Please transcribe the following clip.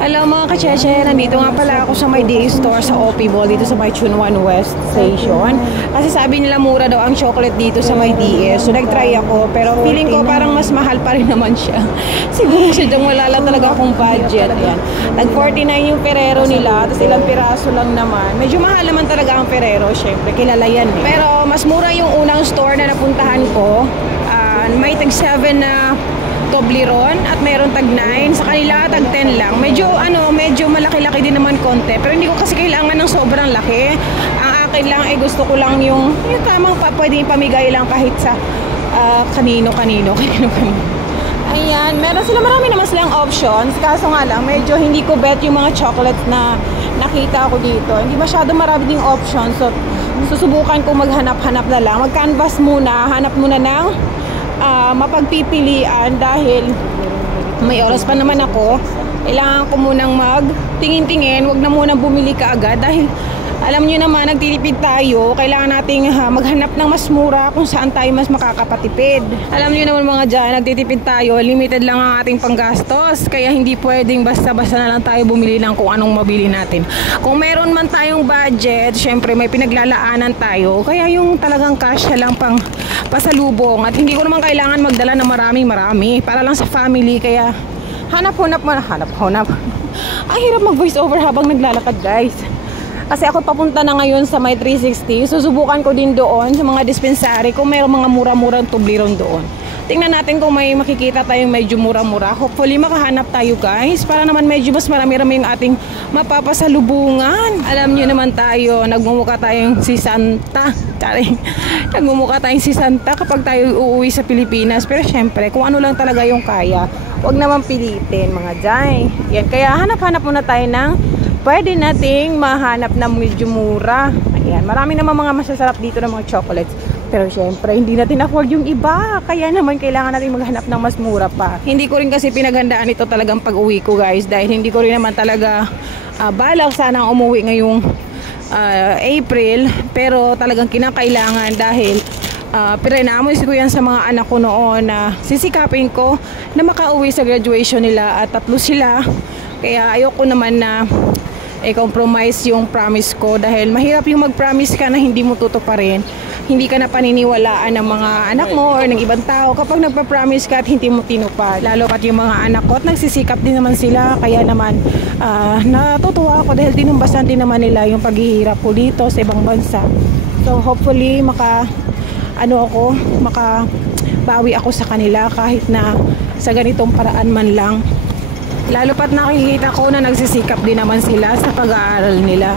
Hello mga kacheche, nandito nga pala ako sa may DA store sa OP Mall dito sa may Chunwan West Station. Kasi sabi nila mura daw ang chocolate dito sa may DS. So nag-try ako pero feeling ko parang mas mahal pa rin naman siya. Siguro sadyang wala lang talaga akong budget. Ayan. Nag-49 yung Ferrero nila, tapos ilang piraso lang naman. Medyo mahal naman talaga ang Ferrero, syempre kilala yan eh. Pero mas mura yung unang store na napuntahan ko. May tag 7 na Toblerone at mayroon tag 9, sa kanila tag 10 lang. Medyo malaki-laki din naman konti, pero hindi ko kasi kailangan ng sobrang laki. Ang akin lang ay gusto ko lang yung tamang pwedeng pamigay lang kahit sa kanino-kanino. Ayan, meron sila, marami naman silang options, kaso nga lang medyo hindi ko bet yung mga chocolates na nakita ko dito. Hindi masyado marami ding options, so susubukan ko maghanap-hanap na lang, mag-canvas muna, hanap muna ng mapagpipilian dahil may oras pa naman ako. Kailangan ko munang magtingin-tingin, wag na munang bumili ka agad dahil alam nyo naman, nagtitipid tayo. Kailangan nating maghanap ng mas mura kung saan tayo mas makakapatipid. Alam nyo naman mga dyan, nagtitipid tayo, limited lang ang ating panggastos, kaya hindi pwedeng basta-basta na lang tayo bumili ng kung anong mabili natin. Kung meron man tayong budget, syempre may pinaglalaanan tayo, kaya yung talagang cash lang pang pasalubong. At hindi ko naman kailangan magdala ng marami para lang sa family, kaya hanap-hanap. Ang hirap mag voice over habang naglalakad, guys. Kasi ako papunta na ngayon sa may 360. Susubukan ko din doon sa mga dispensary kung mayroong mga mura-murang Toblerone doon. Tingnan natin kung may makikita tayong medyo mura-mura. Hopefully makahanap tayo, guys, para naman medyo mas marami-rami yung ating mapapasalubungan. Alam nyo naman tayo, nagmumukha tayong si Santa. Nagmumukha tayong si Santa kapag tayo uuwi sa Pilipinas. Pero syempre, kung ano lang talaga yung kaya, huwag naman pilitin mga jay. Yan, kaya hanap-hanap muna tayo ng pwede nating mahanap na medyo mura. Ayan, marami naman mga masasarap dito ng mga chocolates. Pero syempre, hindi natin afford yung iba. Kaya naman kailangan natin maghanap ng mas mura pa. Hindi ko rin kasi pinaghandaan ito talagang pag-uwi ko, guys. Dahil hindi ko rin naman talaga balak sanang umuwi ngayong April. Pero talagang kinakailangan dahil pinamos ko yan sa mga anak ko noon na sisikapin ko na makauwi sa graduation nila at 3 sila. Kaya ayoko naman na compromise yung promise ko dahil mahirap yung mag-promise ka na hindi mo tutuparin. Hindi ka na paniniwalaan ng mga anak mo or ng ibang tao kapag nagpa-promise ka at hindi mo tinupad. Lalo pat yung mga anak ko at nagsisikap din naman sila, kaya naman natutuwa ako dahil tinumbasan din naman nila yung paghihirap ko dito sa ibang bansa. So hopefully makabawi ako sa kanila kahit na sa ganitong paraan man lang. Lalo pat nakikita ko na nagsisikap din naman sila sa pag-aaral nila.